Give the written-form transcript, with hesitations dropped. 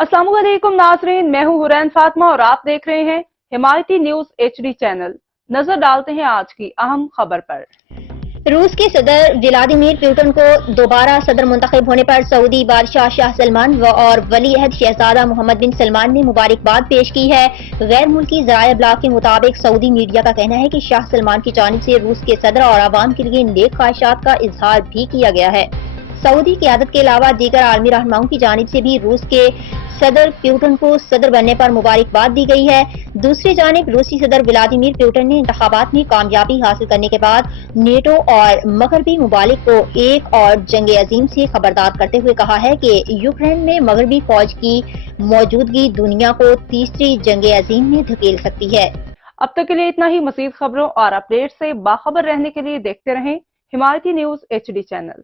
अस्सलाम वालेकुम नाज़रीन, मैं हूं हुरैन फातिमा और आप देख रहे हैं हिमायती न्यूज HD चैनल। नजर डालते हैं आज की अहम खबर पर। रूस के सदर व्लादिमीर पुतिन को दोबारा सदर मुंतखब होने पर सऊदी बादशाह शाह सलमान और वली-अहद शहजादा मोहम्मद बिन सलमान ने मुबारकबाद पेश की है। गैर मुल्की ज़राए अबलाग के मुताबिक सऊदी मीडिया का कहना है कि शाह सलमान की जानिब से रूस के सदर और आवाम के लिए नेक ख्वाहिशात का इजहार भी किया गया है। सऊदी क़यादत के अलावा दीगर आलमी रहनुमाओं की जानिब से भी रूस के सदर पुतिन को सदर बनने पर मुबारकबाद दी गई है। दूसरी जानिब रूसी सदर व्लादिमीर पुतिन ने इंतखाबात में कामयाबी हासिल करने के बाद नेटो और मगरबी मुमालिक को एक और जंग अजीम से खबरदार करते हुए कहा है कि यूक्रेन में मगरबी फौज की मौजूदगी दुनिया को तीसरी जंग अजीम में धकेल सकती है। अब तक के लिए इतना ही। मज़ीद खबरों और अपडेट से बाखबर रहने के लिए देखते रहें हिमायती न्यूज HD चैनल।